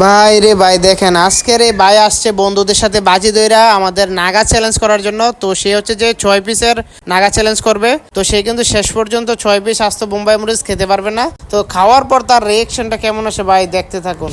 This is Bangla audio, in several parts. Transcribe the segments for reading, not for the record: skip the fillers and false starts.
ভাই রে ভাই, দেখেন আজকের এই ভাই আসছে বন্ধুদের সাথে বাজি দইরা আমাদের নাগা চ্যালেঞ্জ করার জন্য। তো সে হচ্ছে যে 6 পিসের নাগা চ্যালেঞ্জ করবে। তো সে কিন্তু শেষ পর্যন্ত 6 পিস আস্ত বোম্বাই মরিচ খেতে পারবে না। তো খাওয়ার পর তার রিয়েকশনটা কেমন আসে ভাই, দেখতে থাকুন।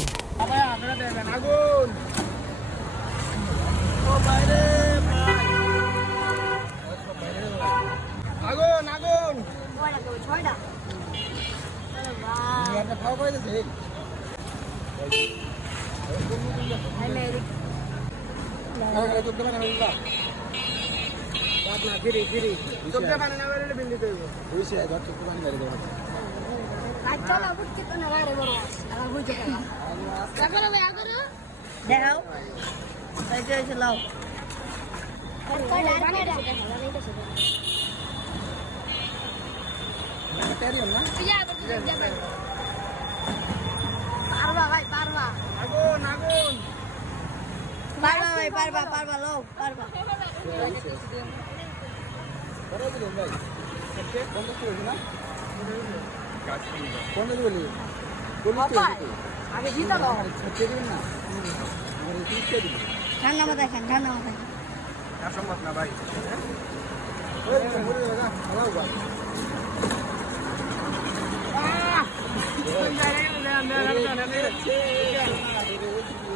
ঠান্ডা মাথায় খান, ঠান্ডা মাথায়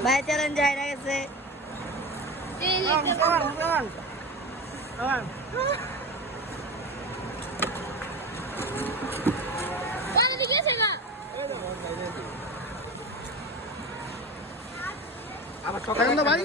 ভাই চ্যালেঞ্জ হাইরা গেছে। আবার সকালে ভাই